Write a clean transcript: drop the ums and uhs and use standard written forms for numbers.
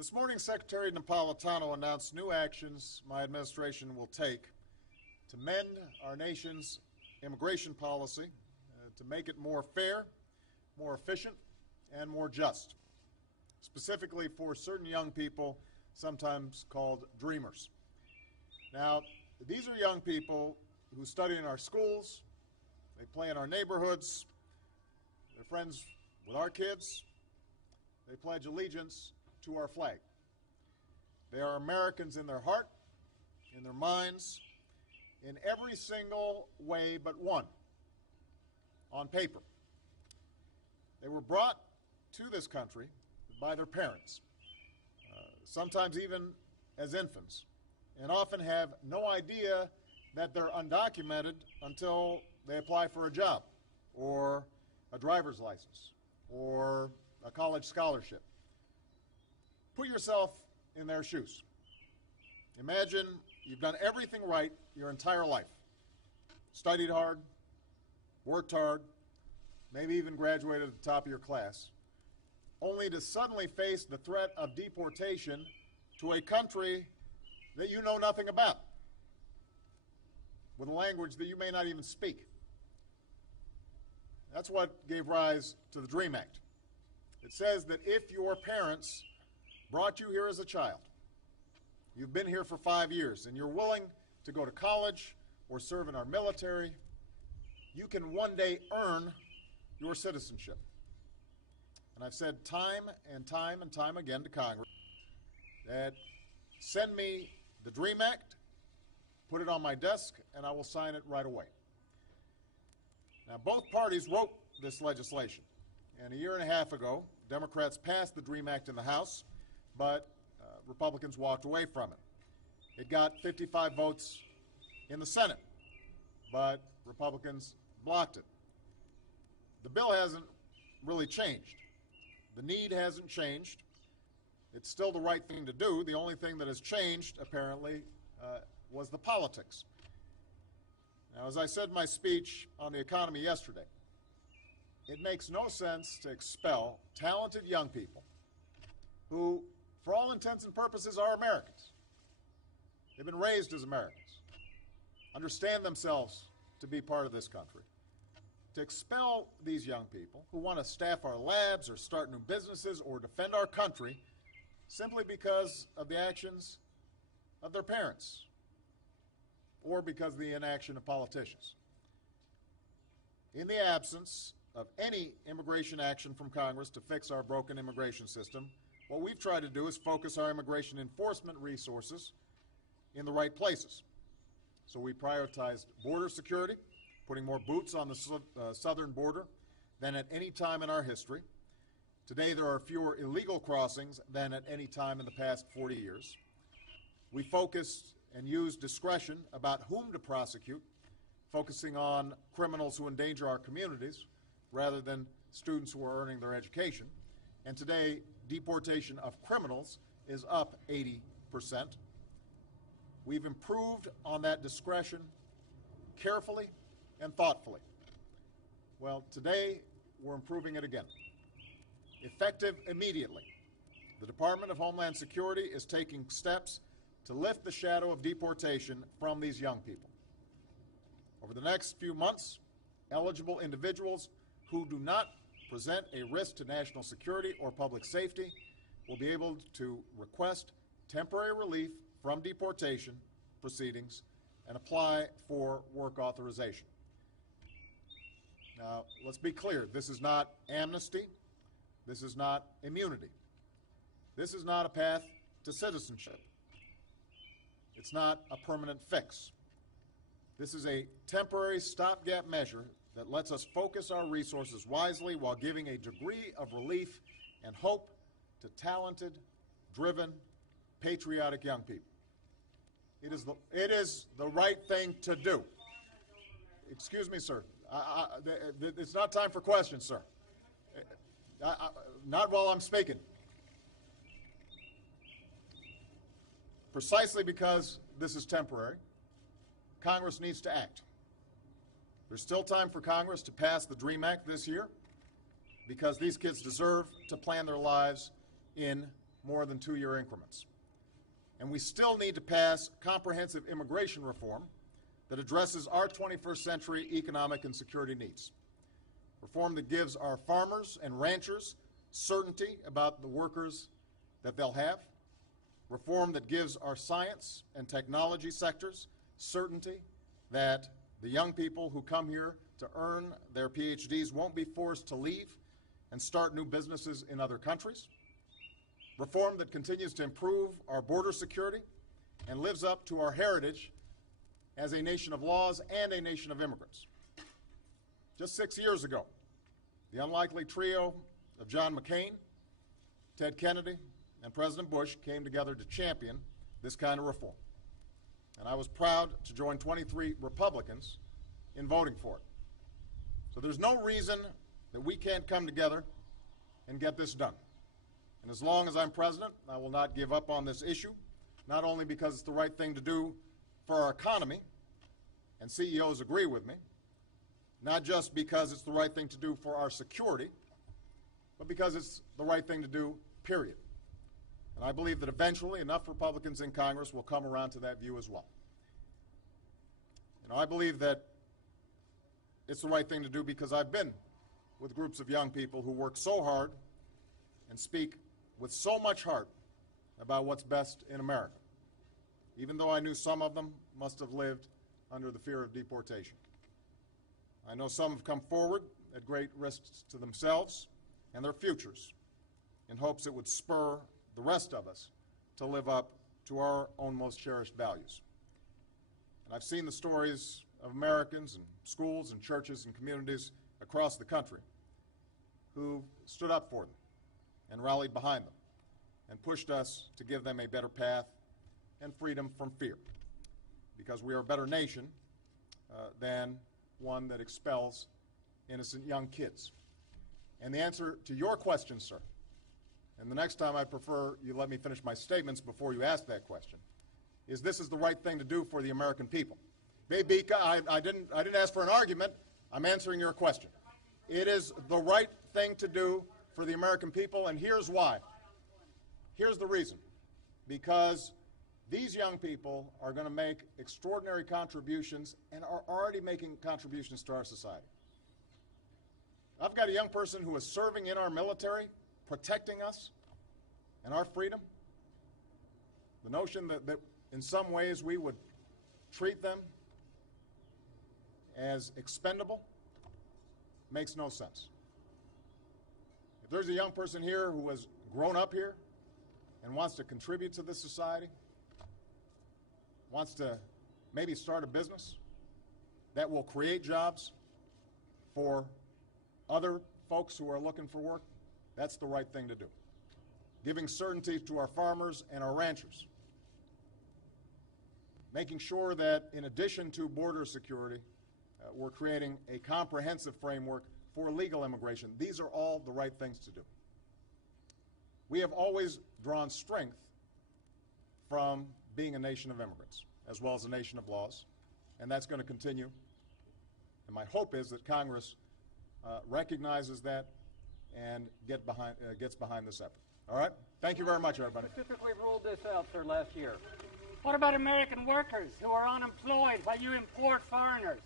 This morning, Secretary Napolitano announced new actions my administration will take to mend our nation's immigration policy, to make it more fair, more efficient, and more just, specifically for certain young people, sometimes called dreamers. Now, these are young people who study in our schools, they play in our neighborhoods, they're friends with our kids, they pledge allegiance to our flag. They are Americans in their heart, in their minds, in every single way but one, on paper. They were brought to this country by their parents, sometimes even as infants, and often have no idea that they're undocumented until they apply for a job or a driver's license or a college scholarship. Put yourself in their shoes. Imagine you've done everything right your entire life. Studied hard, worked hard, maybe even graduated at the top of your class, only to suddenly face the threat of deportation to a country that you know nothing about, with a language that you may not even speak. That's what gave rise to the DREAM Act. It says that if your parents brought you here as a child, you've been here for 5 years, and you're willing to go to college or serve in our military, you can one day earn your citizenship. And I've said time and time and time again to Congress that send me the DREAM Act, put it on my desk, and I will sign it right away. Now, both parties wrote this legislation, and a year and a half ago, Democrats passed the DREAM Act in the House, but Republicans walked away from it. It got 55 votes in the Senate, but Republicans blocked it. The bill hasn't really changed. The need hasn't changed. It's still the right thing to do. The only thing that has changed, apparently, was the politics. Now, as I said in my speech on the economy yesterday, it makes no sense to expel talented young people who, for all intents and purposes, are Americans. They've been raised as Americans, understand themselves to be part of this country. To expel these young people who want to staff our labs or start new businesses or defend our country simply because of the actions of their parents or because of the inaction of politicians. In the absence of any immigration action from Congress to fix our broken immigration system, what we've tried to do is focus our immigration enforcement resources in the right places. So we prioritized border security, putting more boots on the southern border than at any time in our history. Today there are fewer illegal crossings than at any time in the past 40 years. We focused and used discretion about whom to prosecute, focusing on criminals who endanger our communities rather than students who are earning their education. And today, deportation of criminals is up 80%. We've improved on that discretion carefully and thoughtfully. Well, today, we're improving it again. Effective immediately, the Department of Homeland Security is taking steps to lift the shadow of deportation from these young people. Over the next few months, eligible individuals who do not present a risk to national security or public safety will be able to request temporary relief from deportation proceedings and apply for work authorization. Now, let's be clear. This is not amnesty. This is not immunity. This is not a path to citizenship. It's not a permanent fix. This is a temporary stopgap measure that lets us focus our resources wisely while giving a degree of relief and hope to talented, driven, patriotic young people. It is the right thing to do. Excuse me, sir. It's not time for questions, sir. Not while I'm speaking. Precisely because this is temporary, Congress needs to act. There's still time for Congress to pass the DREAM Act this year because these kids deserve to plan their lives in more than 2-year increments. And we still need to pass comprehensive immigration reform that addresses our 21st century economic and security needs. Reform that gives our farmers and ranchers certainty about the workers that they'll have. Reform that gives our science and technology sectors certainty that the young people who come here to earn their PhDs won't be forced to leave and start new businesses in other countries. Reform that continues to improve our border security and lives up to our heritage as a nation of laws and a nation of immigrants. Just 6 years ago, the unlikely trio of John McCain, Ted Kennedy, and President Bush came together to champion this kind of reform. And I was proud to join 23 Republicans in voting for it. So there's no reason that we can't come together and get this done. And as long as I'm president, I will not give up on this issue, not only because it's the right thing to do for our economy, and CEOs agree with me, not just because it's the right thing to do for our security, but because it's the right thing to do, period. And I believe that eventually enough Republicans in Congress will come around to that view as well. I believe that it's the right thing to do because I've been with groups of young people who work so hard and speak with so much heart about what's best in America, even though I knew some of them must have lived under the fear of deportation. I know some have come forward at great risks to themselves and their futures in hopes it would spur the rest of us to live up to our own most cherished values. And I've seen the stories of Americans and schools and churches and communities across the country who stood up for them and rallied behind them and pushed us to give them a better path and freedom from fear, because we are a better nation than one that expels innocent young kids. And the answer to your question, sir, and the next time I'd prefer you let me finish my statements before you ask that question, is this is the right thing to do for the American people. Maybe I didn't ask for an argument. I'm answering your question. It is the right thing to do for the American people, and here's why. Here's the reason. Because these young people are going to make extraordinary contributions and are already making contributions to our society. I've got a young person who is serving in our military, protecting us and our freedom. The notion that in some ways we would treat them as expendable makes no sense. If there's a young person here who has grown up here and wants to contribute to this society, wants to maybe start a business that will create jobs for other folks who are looking for work, that's the right thing to do. Giving certainty to our farmers and our ranchers. Making sure that in addition to border security, we're creating a comprehensive framework for legal immigration. These are all the right things to do. We have always drawn strength from being a nation of immigrants, as well as a nation of laws, and that's going to continue. And my hope is that Congress recognizes that and gets behind this effort. All right? Thank you very much, everybody. Specifically ruled this out, sir, last year. What about American workers who are unemployed while you import foreigners?